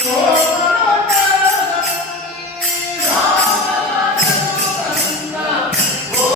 Oh!